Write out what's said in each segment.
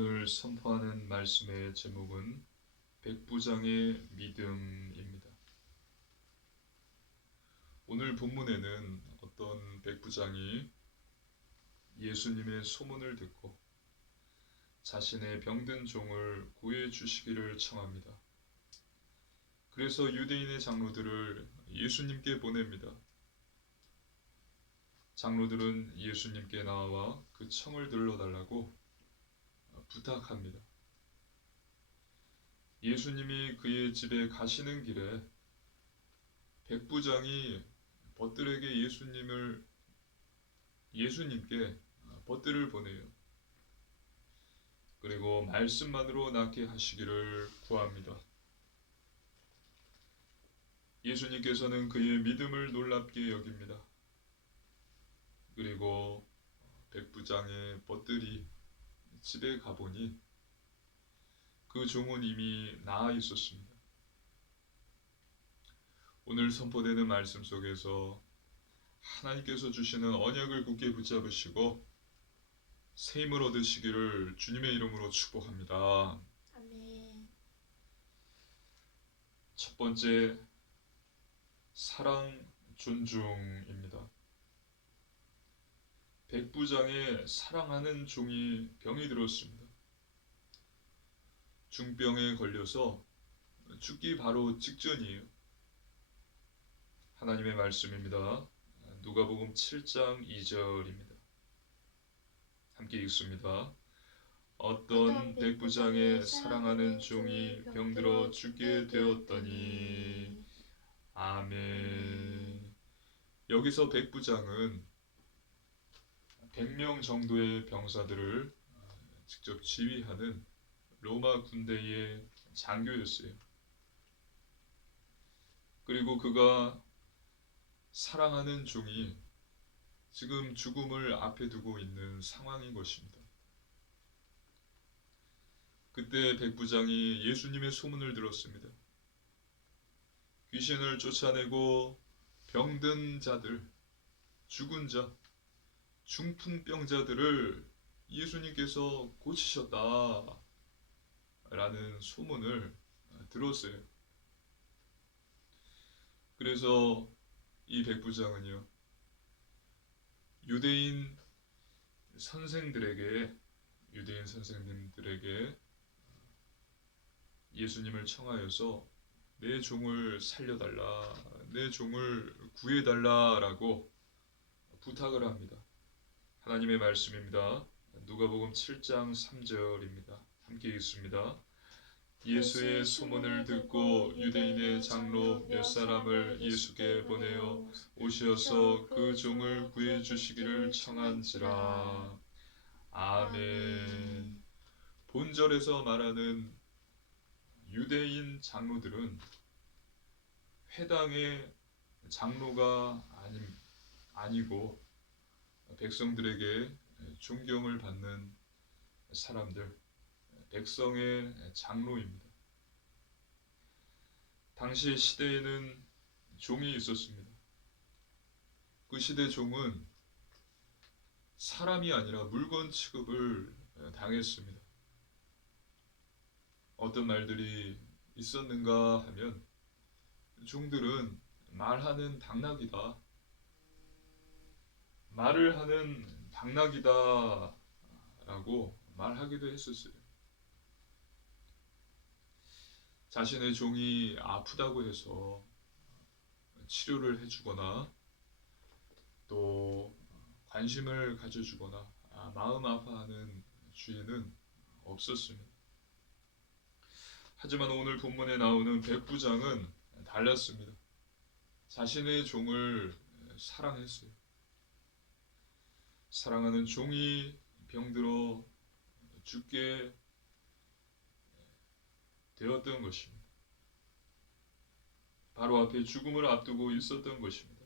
오늘 선포하는 말씀의 제목은 백부장의 믿음입니다. 오늘 본문에는 어떤 백부장이 예수님의 소문을 듣고 자신의 병든 종을 구해 주시기를 청합니다. 그래서 유대인의 장로들을 예수님께 보냅니다. 장로들은 예수님께 나와 그 청을 들러달라고 부탁합니다. 예수님이 그의 집에 가시는 길에 백부장이 벗들에게 예수님께 벗들을 보내요. 그리고 말씀만으로 낫게 하시기를 구합니다. 예수님께서는 그의 믿음을 놀랍게 여깁니다. 그리고 백부장의 벗들이 집에 가보니 그 종은 이미 나아 있었습니다. 오늘 선포되는 말씀 속에서 하나님께서 주시는 언약을 굳게 붙잡으시고 새 힘을 얻으시기를 주님의 이름으로 축복합니다. 아멘. 첫 번째, 사랑, 존중입니다. 백부장의 사랑하는 종이 병이 들었습니다. 중병에 걸려서 죽기 바로 직전이에요. 하나님의 말씀입니다. 누가복음 7장 2절입니다. 함께 읽습니다. 어떤 백부장의 사랑하는 종이 병들어 죽게 되었더니. 아멘. 여기서 백부장은 100명 정도의 병사들을 직접 지휘하는 로마 군대의 장교였어요. 그리고 그가 사랑하는 종이 지금 죽음을 앞에 두고 있는 상황인 것입니다. 그때 백부장이 예수님의 소문을 들었습니다. 귀신을 쫓아내고 병든 자들, 죽은 자, 중풍병자들을 예수님께서 고치셨다 라는 소문을 들었어요. 그래서 이 백부장은요, 유대인 선생님들에게 예수님을 청하여서 내 종을 살려달라, 내 종을 구해달라라고 부탁을 합니다. 하나님의 말씀입니다. 누가복음 7장 3절입니다. 함께 읽습니다. 예수의 소문을 듣고 유대인의 장로 몇 사람을 예수께 보내어 오셔서 그 종을 구해 주시기를 청한지라. 아멘. 본절에서 말하는 유대인 장로들은 회당의 장로가 아니고 백성들에게 존경을 받는 사람들, 백성의 장로입니다. 당시 시대에는 종이 있었습니다. 그 시대 종은 사람이 아니라 물건 취급을 당했습니다. 어떤 말들이 있었는가 하면 종들은 말하는 당나귀다, 말을 하는 당나귀다 라고 말하기도 했었어요. 자신의 종이 아프다고 해서 치료를 해주거나 또 관심을 가져주거나 마음 아파하는 주인은 없었습니다. 하지만 오늘 본문에 나오는 백부장은 달랐습니다. 자신의 종을 사랑했어요. 사랑하는 종이 병들어 죽게 되었던 것입니다. 바로 앞에 죽음을 앞두고 있었던 것입니다.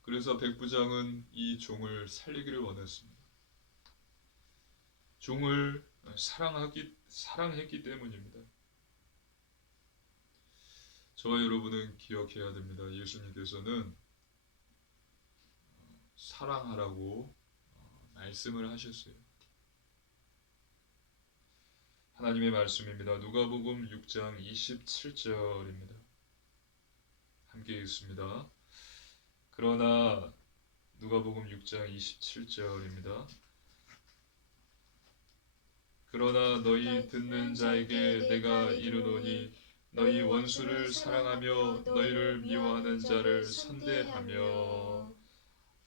그래서 백부장은 이 종을 살리기를 원했습니다. 종을 사랑했기 때문입니다. 저와 여러분은 기억해야 됩니다. 예수님께서는 사랑하라고 말씀을 하셨어요. 하나님의 말씀입니다. 누가복음 6장 27절입니다. 함께 읽습니다. 그러나 누가복음 6장 27절입니다. 그러나 너희 듣는 자에게 내가 이르노니 너희 원수를 사랑하며 너희를 미워하는 자를 선대하며.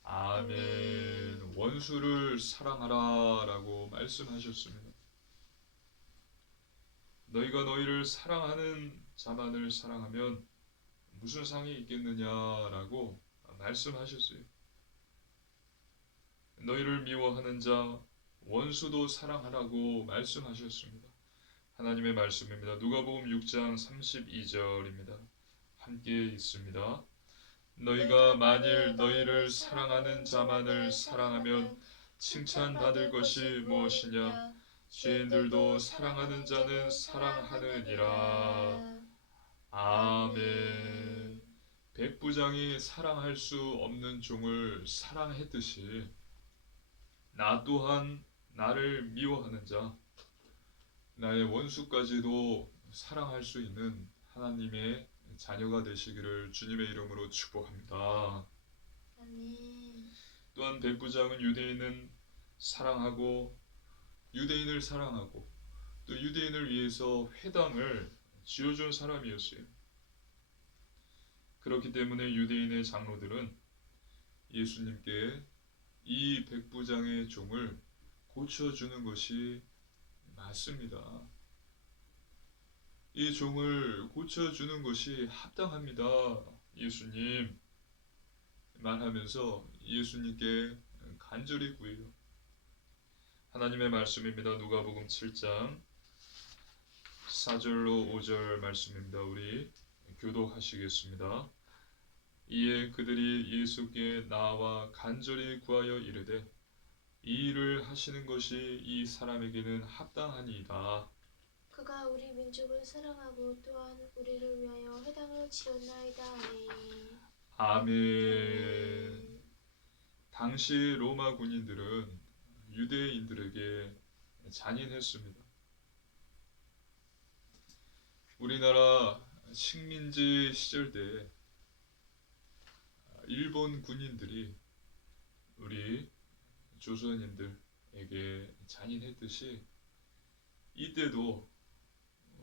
아멘. 원수를 사랑하라라고 말씀하셨습니다. 너희가 너희를 사랑하는 자만을 사랑하면 무슨 상이 있겠느냐라고 말씀하셨어요. 너희를 미워하는 자 원수도 사랑하라고 말씀하셨습니다. 하나님의 말씀입니다. 누가복음 6장 32절입니다. 함께 있습니다. 너희가 만일 너희를 사랑하는 자만을 사랑하면 칭찬받을 것이 무엇이냐? 죄인들도 사랑하는 자는 사랑하느니라. 아멘. 백부장이 사랑할 수 없는 종을 사랑했듯이 나 또한 나를 미워하는 자, 나의 원수까지도 사랑할 수 있는 하나님의 자녀가 되시기를 주님의 이름으로 축복합니다. 아멘. 또한 백부장은 유대인을 사랑하고 또 유대인을 위해서 회당을 지어준 사람이었어요. 그렇기 때문에 유대인의 장로들은 예수님께 이 백부장의 종을 고쳐주는 것이 맞습니다. 이 종을 고쳐주는 것이 합당합니다. 예수님 말하면서 예수님께 간절히 구해요. 하나님의 말씀입니다. 누가복음 7장 4절로 5절 말씀입니다. 우리 교독하시겠습니다. 이에 그들이 예수께 나와 간절히 구하여 이르되 이 일을 하시는 것이 이 사람에게는 합당하니이다. 그가 우리 민족을 사랑하고 또한 우리를 위하여 회당을 지었나이다. 아멘. 당시 로마 군인들은 유대인들에게 잔인했습니다. 우리나라 식민지 시절 때 일본 군인들이 우리 조선인들에게 잔인했듯이 이때도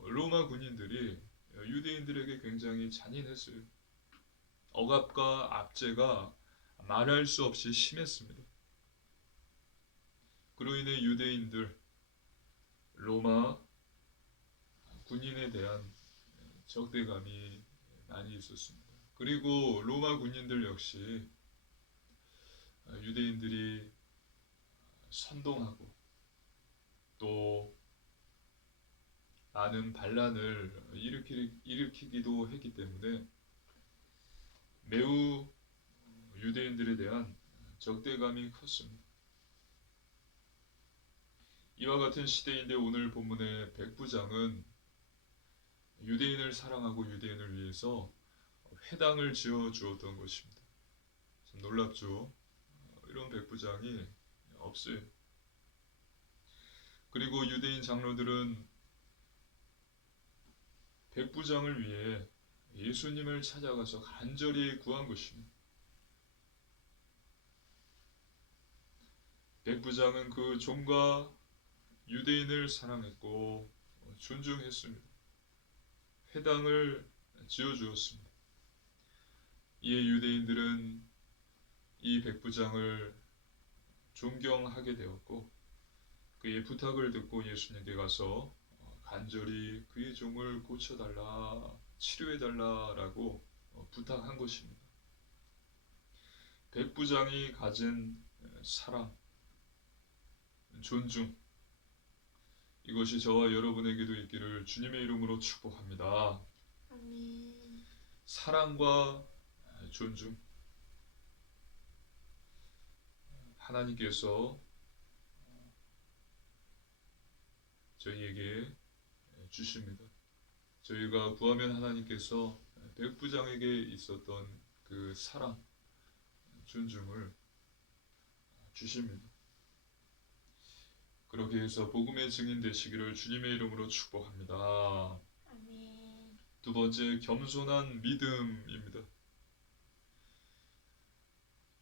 로마 군인들이 유대인들에게 굉장히 잔인했어요. 억압과 압제가 말할 수 없이 심했습니다. 그로 인해 유대인들, 로마 군인에 대한 적대감이 많이 있었습니다. 그리고 로마 군인들 역시 유대인들이 선동하고 또 많은 반란을 일으키기도 했기 때문에 매우 유대인들에 대한 적대감이 컸습니다. 이와 같은 시대인데 오늘 본문의 백부장은 유대인을 사랑하고 유대인을 위해서 회당을 지어 주었던 것입니다. 참 놀랍죠? 이런 백부장이 없어요. 그리고 유대인 장로들은 백부장을 위해 예수님을 찾아가서 간절히 구한 것입니다. 백부장은 그 종과 유대인을 사랑했고 존중했습니다. 회당을 지어주었습니다. 이에 유대인들은 이 백부장을 존경하게 되었고 그의 부탁을 듣고 예수님께 가서 간절히 그의 종을 고쳐달라, 치료해달라라고 부탁한 것입니다. 백부장이 가진 사랑, 존중, 이것이 저와 여러분에게도 있기를 주님의 이름으로 축복합니다. 아멘. 사랑과 존중, 하나님께서 저희에게 주십니다. 저희가 구하면 하나님께서 백부장에게 있었던 그 사랑, 존중을 주십니다. 그렇기 여기에서 복음의 증인 되시기를 주님의 이름으로 축복합니다. 아멘. 두 번째, 겸손한 믿음입니다.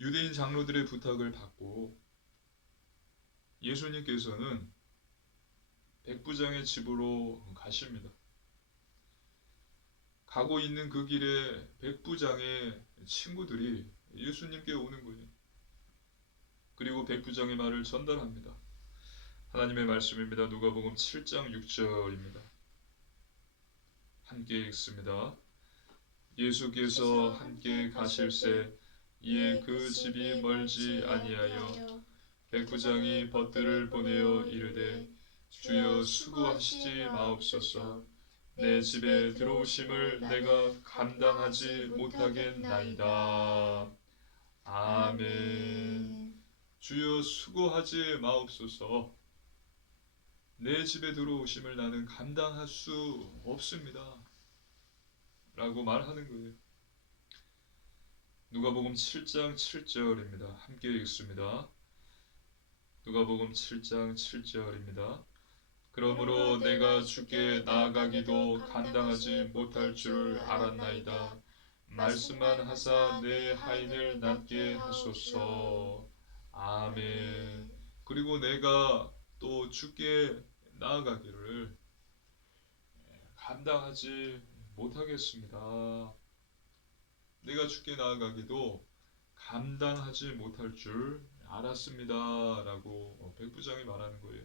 유대인 장로들의 부탁을 받고 예수님께서는 백부장의 집으로 가십니다. 가고 있는 그 길에 백부장의 친구들이 예수님께 오는 거예요. 그리고 백부장의 말을 전달합니다. 하나님의 말씀입니다. 누가복음 7장 6절입니다. 함께 읽습니다. 예수께서 함께 가실새 이에 그 집이 멀지 아니하여 백부장이 벗들을 보내어 이르되 주여 수고하시지 마옵소서 내 집에 들어오심을 내가 감당하지 못하겠나이다. 아멘. 주여 수고하지 마옵소서 내 집에 들어오심을 나는 감당할 수 없습니다. 라고 말하는 거예요. 누가복음 7장 7절입니다. 함께 읽습니다. 누가복음 7장 7절입니다. 그러므로 내가 주께 나아가기도 감당하지 못할 줄 알았나이다. 말씀만 하사 내 하인을 낫게 하소서. 아멘. 그리고 내가 또 주께 나아가기를 감당하지 못하겠습니다. 내가 주께 나아가기도 감당하지 못할 줄 알았습니다. 라고 백부장이 말하는 거예요.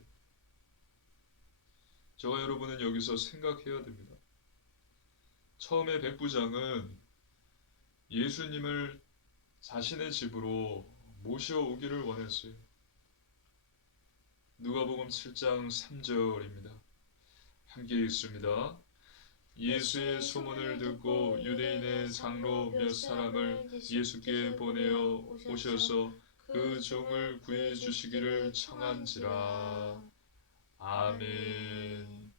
저와 여러분은 여기서 생각해야 됩니다. 처음에 백부장은 예수님을 자신의 집으로 모셔오기를 원했어요. 누가복음 7장 3절입니다. 함께 읽습니다. 예수의 소문을 듣고 유대인의 장로 몇 사람을 예수께 보내어 오셔서 그 종을 구해 주시기를 청한지라. 아멘.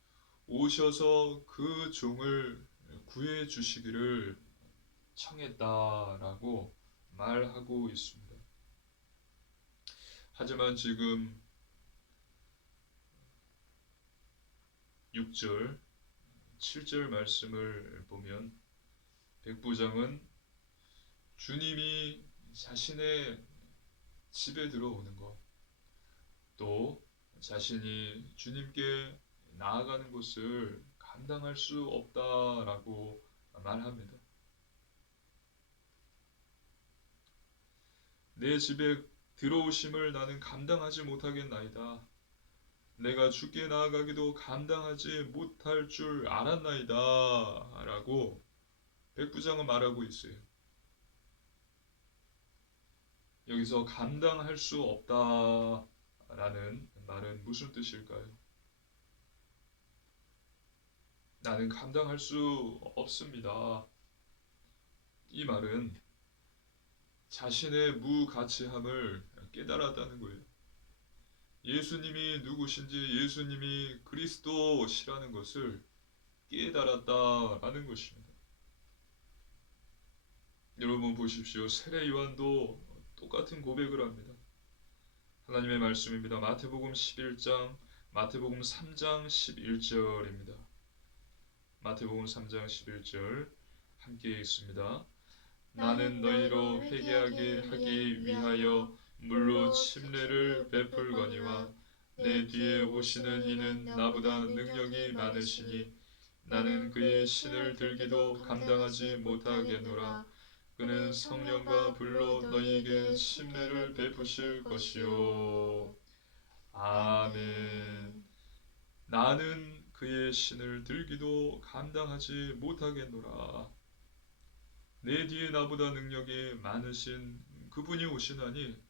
오셔서 그 종을 구해 주시기를 청했다라고 말하고 있습니다. 하지만 지금 6절, 7절 말씀을 보면 백부장은 주님이 자신의 집에 들어오는 것, 또 자신이 주님께 나아가는 것을 감당할 수 없다라고 말합니다. 내 집에 들어오심을 나는 감당하지 못하겠나이다. 내가 주께 나아가기도 감당하지 못할 줄 알았나이다. 라고 백부장은 말하고 있어요. 여기서 감당할 수 없다라는 말은 무슨 뜻일까요? 나는 감당할 수 없습니다. 이 말은 자신의 무가치함을 깨달았다는 거예요. 예수님이 누구신지, 예수님이 그리스도시라는 것을 깨달았다라는 것입니다. 여러분 보십시오. 세례 요한도 똑같은 고백을 합니다. 하나님의 말씀입니다. 마태복음 11장, 마태복음 3장 11절입니다. 마태복음 3장 11절 함께 읽습니다. 나는 너희로 회개하게 하기 위하여 물로 침례를 베풀거니와 내 뒤에 오시는 이는 나보다 능력이 많으시니 나는 그의 신을 들기도 감당하지 못하겠노라. 그는 성령과 불로 너희에게 침례를 베푸실 것이요. 아멘. 나는 그의 신을 들기도 감당하지 못하겠노라. 내 뒤에 나보다 능력이 많으신 그분이 오시나니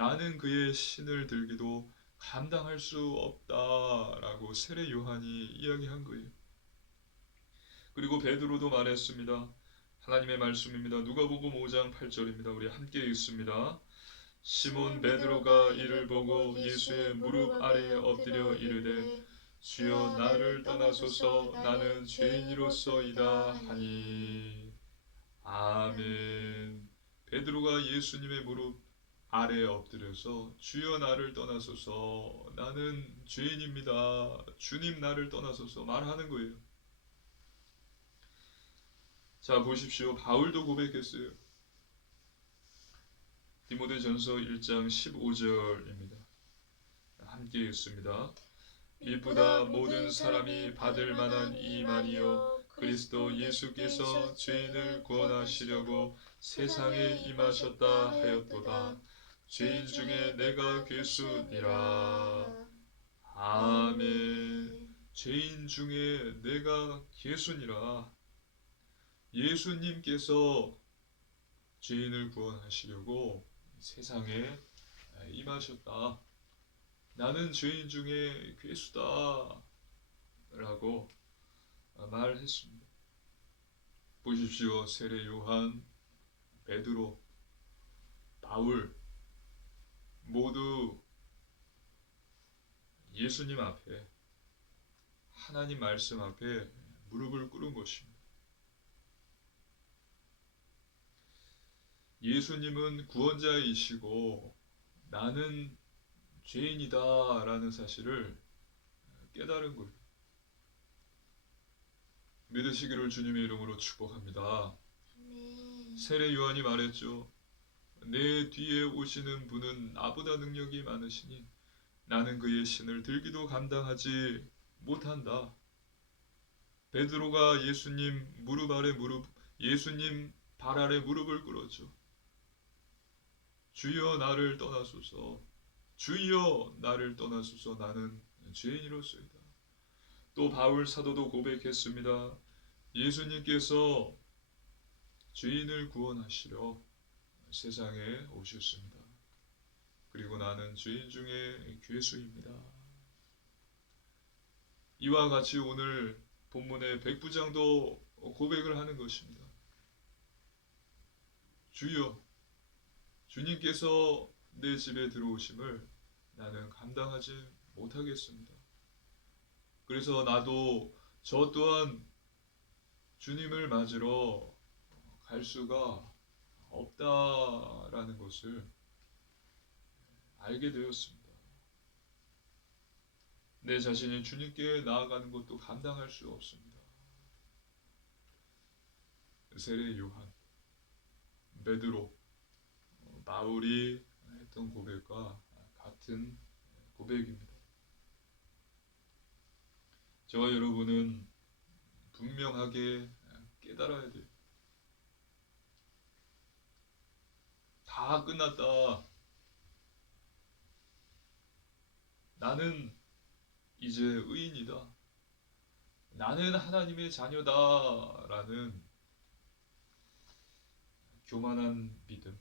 나는 그의 신을 들기도 감당할 수 없다라고 세례 요한이 이야기한 거예요. 그리고 베드로도 말했습니다. 하나님의 말씀입니다. 누가복음 5장 8절입니다. 우리 함께 읽습니다. 시몬 베드로가 이를 보고 예수의 무릎 아래에 엎드려 이르되 주여 나를 떠나소서 나는 죄인이로소이다 하니. 아멘. 베드로가 예수님의 무릎 아래에 엎드려서 주여 나를 떠나소서 나는 죄인입니다. 주님 나를 떠나소서 말하는 거예요. 자 보십시오. 바울도 고백했어요. 디모데전서 1장 15절입니다. 함께 읽습니다. 이보다 모든 사람이 받을 만한 이 말이요 그리스도 예수께서 죄인을 구원하시려고 세상에 임하셨다 하였도다. 죄인 중에 내가 괴수니라. 아멘. 죄인 중에 내가 괴수니라. 예수님께서 죄인을 구원하시려고 세상에 임하셨다. 나는 죄인 중에 괴수다 라고 말했습니다. 보십시오. 세례 요한, 베드로, 바울 모두 예수님 앞에 하나님 말씀 앞에 무릎을 꿇은 것입니다. 예수님은 구원자이시고 나는 죄인이다 라는 사실을 깨달은 거예요. 믿으시기를 주님의 이름으로 축복합니다. 아멘. 세례 요한이 말했죠. 내 뒤에 오시는 분은 나보다 능력이 많으시니 나는 그의 신을 들기도 감당하지 못한다. 베드로가 예수님 발 아래 무릎을 꿇었죠. 주여 나를 떠나소서. 주여 나를 떠나소서. 나는 죄인이로소이다. 또 바울 사도도 고백했습니다. 예수님께서 죄인을 구원하시려 세상에 오셨습니다. 그리고 나는 죄인 중에 괴수입니다. 이와 같이 오늘 본문의 백부장도 고백을 하는 것입니다. 주여, 주님께서 내 집에 들어오심을 나는 감당하지 못하겠습니다. 그래서 저 또한 주님을 맞으러 갈 수가 없다라는 것을 알게 되었습니다. 내 자신이 주님께 나아가는 것도 감당할 수 없습니다. 세례 요한, 베드로, 바울이 했던 고백과 같은 고백입니다. 저와 여러분은 분명하게 깨달아야 돼요. 다 끝났다. 나는 이제 의인이다. 나는 하나님의 자녀다. 라는 교만한 믿음,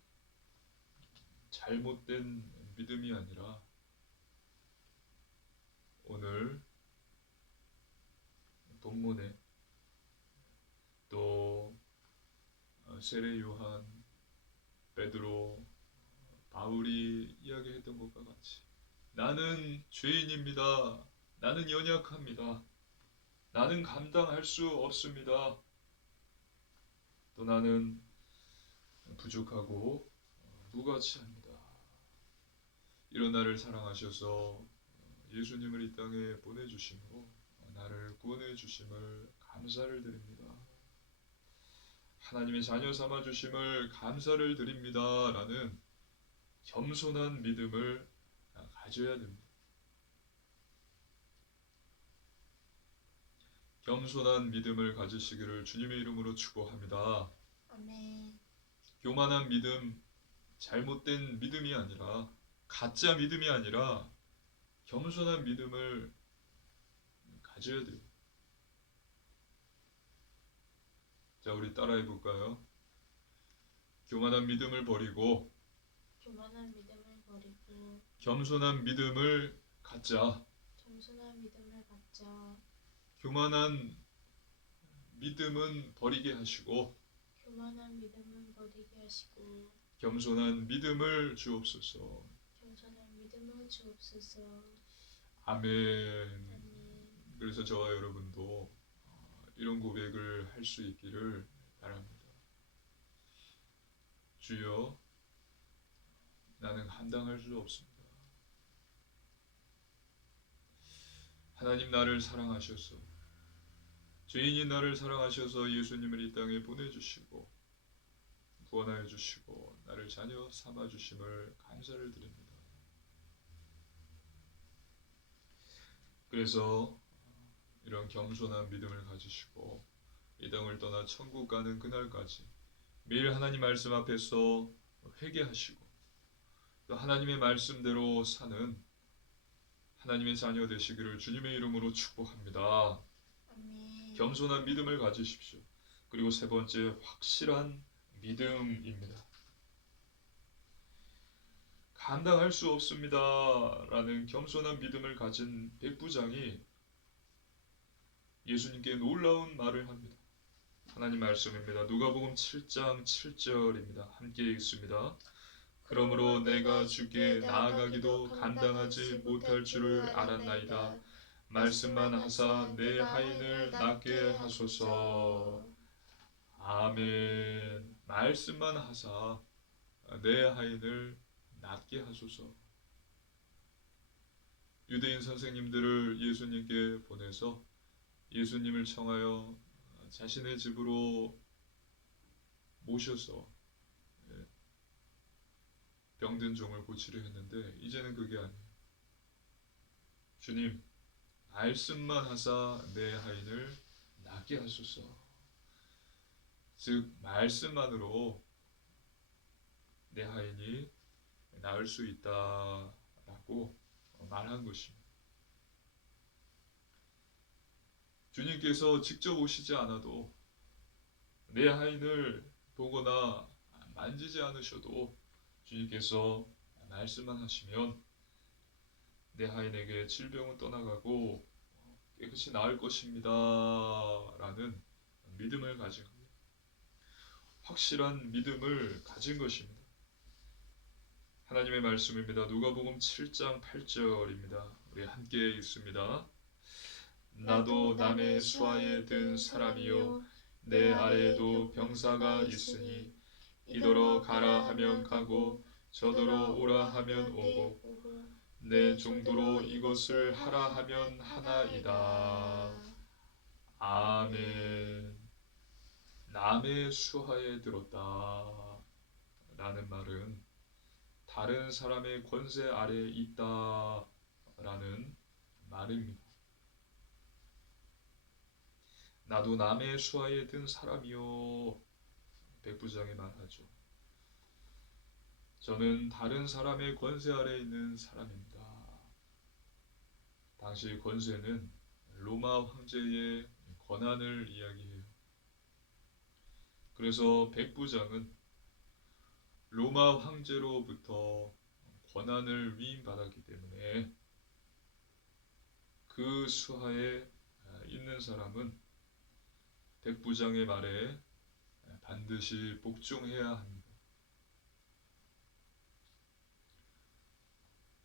잘못된 믿음이 아니라 오늘 본문에 또 세례 요한, 베드로, 바울이 이야기했던 것과 같이 나는 죄인입니다. 나는 연약합니다. 나는 감당할 수 없습니다. 또 나는 부족하고 무가치합니다. 이런 나를 사랑하셔서 예수님을 이 땅에 보내주심으로 나를 구원해 주심을 감사를 드립니다. 하나님의 자녀 삼아 주심을 감사를 드립니다. 라는 겸손한 믿음을 가져야 됩니다. 겸손한 믿음을 가지시기를 주님의 이름으로 축복합니다. 아멘. 교만한 믿음, 잘못된 믿음이 아니라 가짜 믿음이 아니라 겸손한 믿음을 가져야 돼요. 자, 우리 따라해 볼까요? 교만한 믿음을 버리고 교만한 믿음을 버리고 겸손한 믿음을 갖자. 겸손한 믿음을 갖자. 교만한 믿음은 버리게 하시고 교만한 믿음은 버리게 하시고 겸손한 믿음을 주옵소서. 겸손한 믿음을 주옵소서. 아멘. 아멘. 그래서 저와 여러분도 이런 고백을 할 수 있기를 바랍니다. 주여, 나는 감당할 수 없습니다. 하나님 나를 사랑하셔서 죄인인 나를 사랑하셔서 예수님을 이 땅에 보내주시고 구원하여 주시고 나를 자녀 삼아 주심을 감사를 드립니다. 그래서 이런 겸손한 믿음을 가지시고 이 땅을 떠나 천국 가는 그날까지 매일 하나님 말씀 앞에서 회개하시고 또 하나님의 말씀대로 사는 하나님의 자녀 되시기를 주님의 이름으로 축복합니다. 아멘. 겸손한 믿음을 가지십시오. 그리고 세 번째, 확실한 믿음입니다. 감당할 수 없습니다 라는 겸손한 믿음을 가진 백부장이 예수님께 놀라운 말을 합니다. 하나님 말씀입니다. 누가복음 7장 7절입니다. 함께 읽습니다. 그러므로 내가 주께 나아가기도 감당하지 못할 줄을 알았나이다. 말씀만 하사 내 하인을 낫게 하소서. 아멘. 말씀만 하사 내 하인을 낫게 하소서. 유대인 선생님들을 예수님께 보내서 예수님을 청하여 자신의 집으로 모셔서 병든 종을 고치려 했는데 이제는 그게 아니에요. 주님, 말씀만 하사 내 하인을 낫게 하소서. 즉 말씀만으로 내 하인이 나을 수 있다라고 말한 것입니다. 주님께서 직접 오시지 않아도 내 하인을 보거나 만지지 않으셔도 주님께서 말씀만 하시면 내 하인에게 질병은 떠나가고 깨끗이 나을 것입니다 라는 믿음을 가진 거예요. 확실한 믿음을 가진 것입니다. 하나님의 말씀입니다. 누가복음 7장 8절입니다. 우리 함께 읽습니다. 나도 남의 수하에 든 사람이요 내 아래에도 병사가 있으니 이더러 가라 하면 가고 저더러 오라 하면 오고 내 종도로 이것을 하라 하면 하나이다. 아멘. 남의 수하에 들었다 라는 말은 다른 사람의 권세 아래에 있다 라는 말입니다. 나도 남의 수하에 든 사람이요. 백부장이 말하죠. 저는 다른 사람의 권세 아래에 있는 사람입니다. 당시 권세는 로마 황제의 권한을 이야기해요. 그래서 백부장은 로마 황제로부터 권한을 위임받았기 때문에 그 수하에 있는 사람은 백부장의 말에 반드시 복종해야 합니다.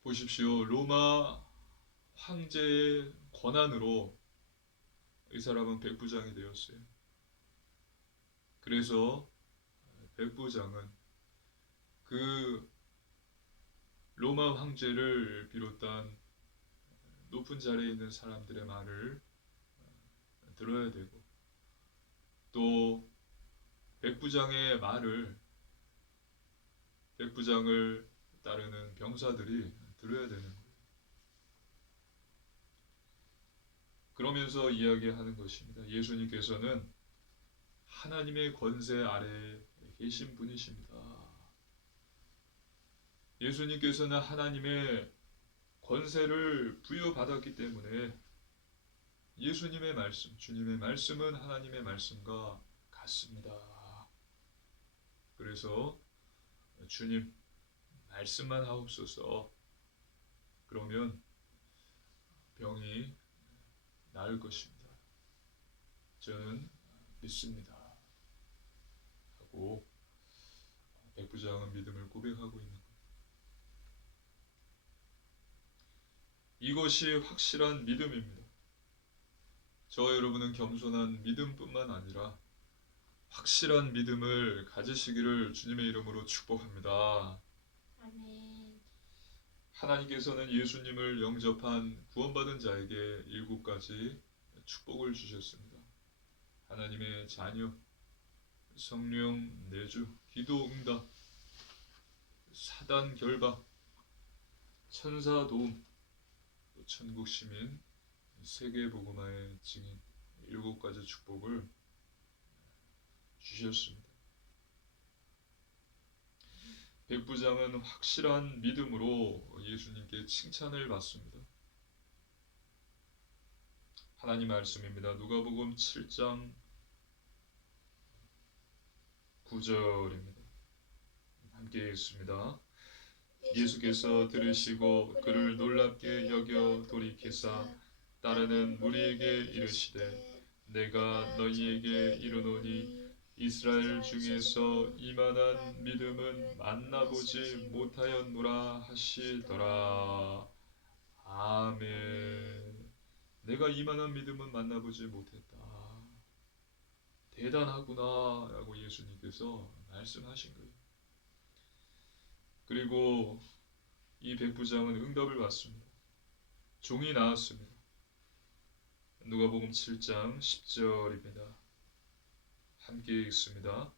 보십시오. 로마 황제의 권한으로 이 사람은 백부장이 되었어요. 그래서 백부장은 그 로마 황제를 비롯한 높은 자리에 있는 사람들의 말을 들어야 되고 또 백부장의 말을 백부장을 따르는 병사들이 들어야 되는 거예요. 그러면서 이야기하는 것입니다. 예수님께서는 하나님의 권세 아래에 계신 분이십니다. 예수님께서는 하나님의 권세를 부여받았기 때문에 예수님의 말씀, 주님의 말씀은 하나님의 말씀과 같습니다. 그래서 주님 말씀만 하옵소서. 그러면 병이 나을 것입니다. 저는 믿습니다. 하고 백부장은 믿음을 고백하고 있는 거예요. 이것이 확실한 믿음입니다. 저와 여러분은 겸손한 믿음뿐만 아니라 확실한 믿음을 가지시기를 주님의 이름으로 축복합니다. 아멘. 하나님께서는 예수님을 영접한 구원받은 자에게 7가지 축복을 주셨습니다. 하나님의 자녀, 성령 내주, 기도 응답, 사단 결박, 천사 도움, 또 천국 시민, 세계 복음화의 증인, 7가지 축복을 주셨습니다. 백부장은 확실한 믿음으로 예수님께 칭찬을 받습니다. 하나님 말씀입니다. 누가복음 7장 9절입니다. 함께 읽습니다. 예수께서 들으시고 그를 놀랍게 여겨 돌이키사 따르는 무리에게 이르시되 내가 너희에게 이르노니 이스라엘 중에서 이만한 믿음은 만나보지 못하였노라 하시더라. 아멘. 내가 이만한 믿음은 만나보지 못했다. 대단하구나 라고 예수님께서 말씀하신 거예요. 그리고 이 백부장은 응답을 받습니다. 종이 나왔습니다. 누가복음 7장 10절입니다. 함께 읽습니다.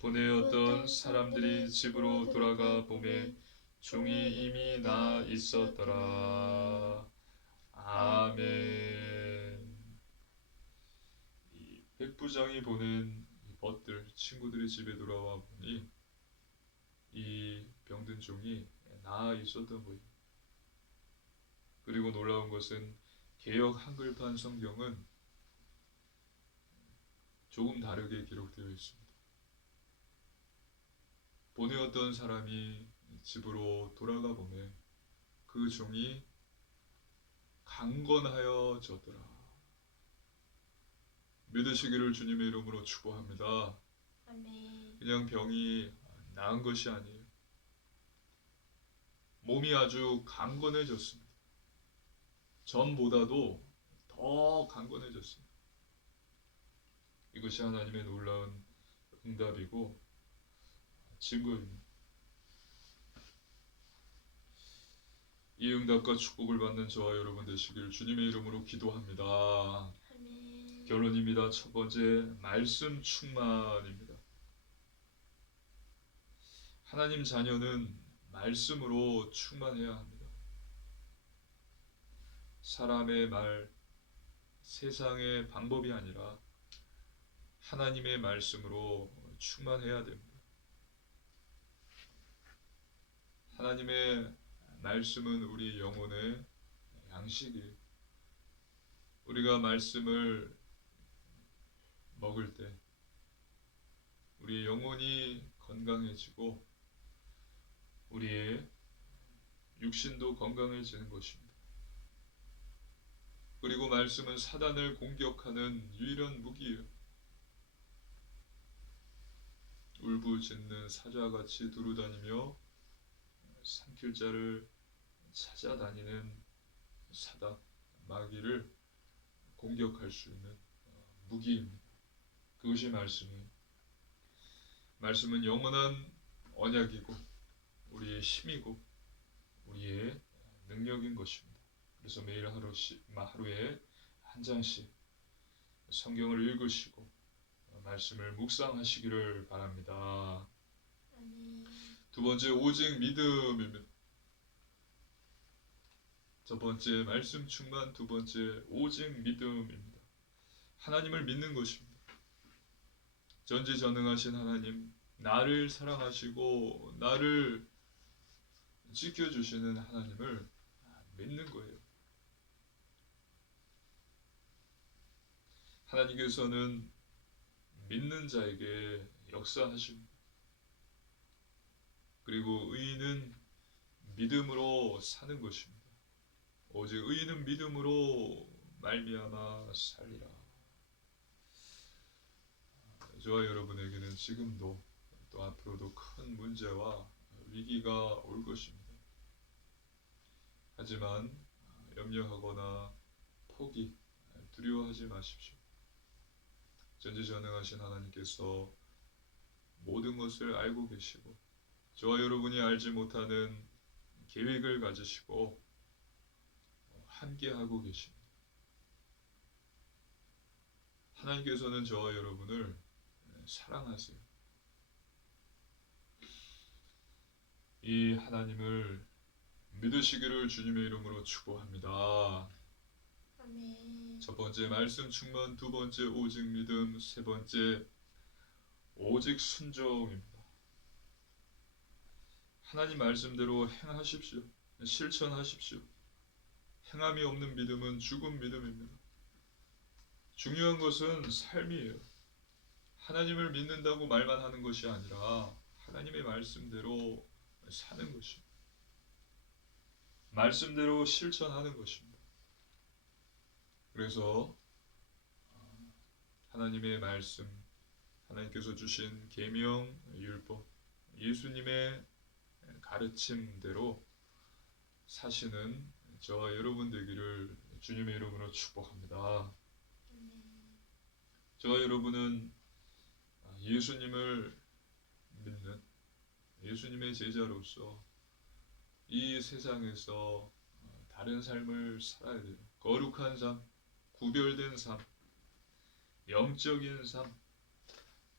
보내었던 사람들이 집으로 돌아가 보매 종이 이미 나아 있었더라. 아멘. 이 백부장이 보낸 이 벗들 친구들이 집에 돌아와 보니 이 병든 종이 나아 있었던 거예요. 그리고 놀라운 것은 개역 한글판 성경은 조금 다르게 기록되어 있습니다. 보내었던 사람이 집으로 돌아가 보매 그 종이 강건하여졌더라. 믿으시기를 주님의 이름으로 축복합니다. 아멘. 그냥 병이 나은 것이 아니에요. 몸이 아주 강건해졌습니다. 전보다도 더 강건해졌습니다. 이것이 하나님의 놀라운 응답이고 증거입니다. 이 응답과 축복을 받는 저와 여러분 되시길 주님의 이름으로 기도합니다. 아멘. 결론입니다. 첫 번째, 말씀 충만입니다. 하나님 자녀는 말씀으로 충만해야 합니다. 사람의 말, 세상의 방법이 아니라 하나님의 말씀으로 충만해야 됩니다. 하나님의 말씀은 우리 영혼의 양식이에요. 우리가 말씀을 먹을 때 우리 영혼이 건강해지고 우리의 육신도 건강해지는 것입니다. 그리고 말씀은 사단을 공격하는 유일한 무기예요. 울부짖는 사자같이 두루다니며 삼킬 자를 찾아다니는 사단, 마귀를 공격할 수 있는 무기입니다. 그것이 말씀이에요. 말씀은 영원한 언약이고 우리의 힘이고 우리의 능력인 것입니다. 그래서 매일 하루에 한 장씩 성경을 읽으시고 말씀을 묵상하시기를 바랍니다. 아멘. 두 번째, 오직 믿음입니다. 첫 번째, 말씀 충만. 두 번째, 오직 믿음입니다. 하나님을 믿는 것입니다. 전지전능하신 하나님, 나를 사랑하시고 나를 지켜주시는 하나님을 믿는 거예요. 하나님께서는 믿는 자에게 역사하십니다. 그리고 의인은 믿음으로 사는 것입니다. 오직 의인은 믿음으로 말미암아 살리라. 저와 여러분에게는 지금도 또 앞으로도 큰 문제와 위기가 올 것입니다. 하지만 염려하거나 포기, 두려워하지 마십시오. 전지전능하신 하나님께서 모든 것을 알고 계시고 저와 여러분이 알지 못하는 계획을 가지시고 함께하고 계십니다. 하나님께서는 저와 여러분을 사랑하세요. 이 하나님을 믿으시기를 주님의 이름으로 축복합니다. 아멘. 첫 번째 말씀 충만, 두 번째 오직 믿음, 세 번째 오직 순종입니다. 하나님 말씀대로 행하십시오. 실천하십시오. 행함이 없는 믿음은 죽은 믿음입니다. 중요한 것은 삶이에요. 하나님을 믿는다고 말만 하는 것이 아니라 하나님의 말씀대로 사는 것입니다. 말씀대로 실천하는 것입니다. 그래서 하나님의 말씀, 하나님께서 주신 계명, 율법, 예수님의 가르침대로 사시는 저와 여러분 되기를 주님의 이름으로 축복합니다. 저와 여러분은 예수님을 믿는 예수님의 제자로서 이 세상에서 다른 삶을 살아야 돼요. 거룩한 삶, 구별된 삶, 영적인 삶,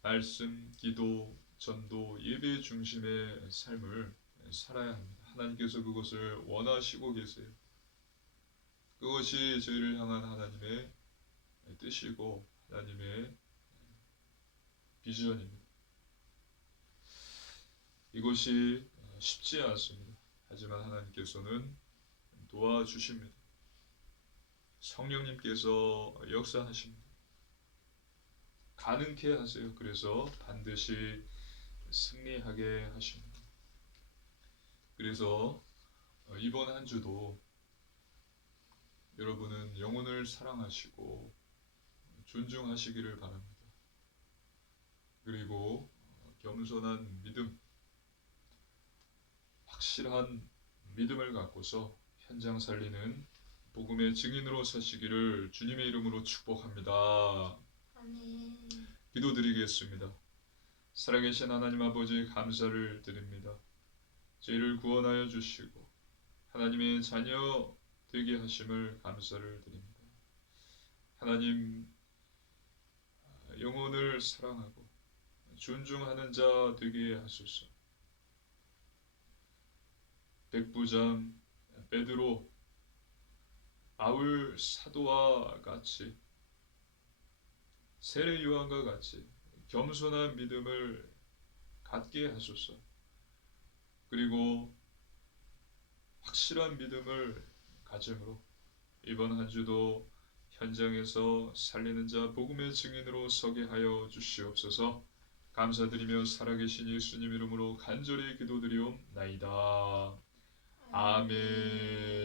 말씀, 기도, 전도, 예배 중심의 삶을 살아야 합니다. 하나님께서 그것을 원하시고 계세요. 그것이 저희를 향한 하나님의 뜻이고 하나님의 비전입니다. 이것이 쉽지 않습니다. 하지만 하나님께서는 도와주십니다. 성령님께서 역사하십니다. 가능케 하세요. 그래서 반드시 승리하게 하십니다. 그래서 이번 한 주도 여러분은 영혼을 사랑하시고 존중하시기를 바랍니다. 그리고 겸손한 믿음, 확실한 믿음을 갖고서 현장 살리는 복음의 증인으로 사시기를 주님의 이름으로 축복합니다. 아멘. 기도드리겠습니다. 살아계신 하나님 아버지 감사를 드립니다. 저희를 구원하여 주시고 하나님의 자녀 되게 하심을 감사를 드립니다. 하나님 영혼을 사랑하고 존중하는 자 되게 하소서. 백부장 베드로, 바울 사도와 같이 세례 요한과 같이 겸손한 믿음을 갖게 하소서. 그리고 확실한 믿음을 가짐으로 이번 한 주도 현장에서 살리는 자 복음의 증인으로 서게 하여 주시옵소서. 감사드리며 살아계신 예수님 이름으로 간절히 기도드리옵나이다. 아멘.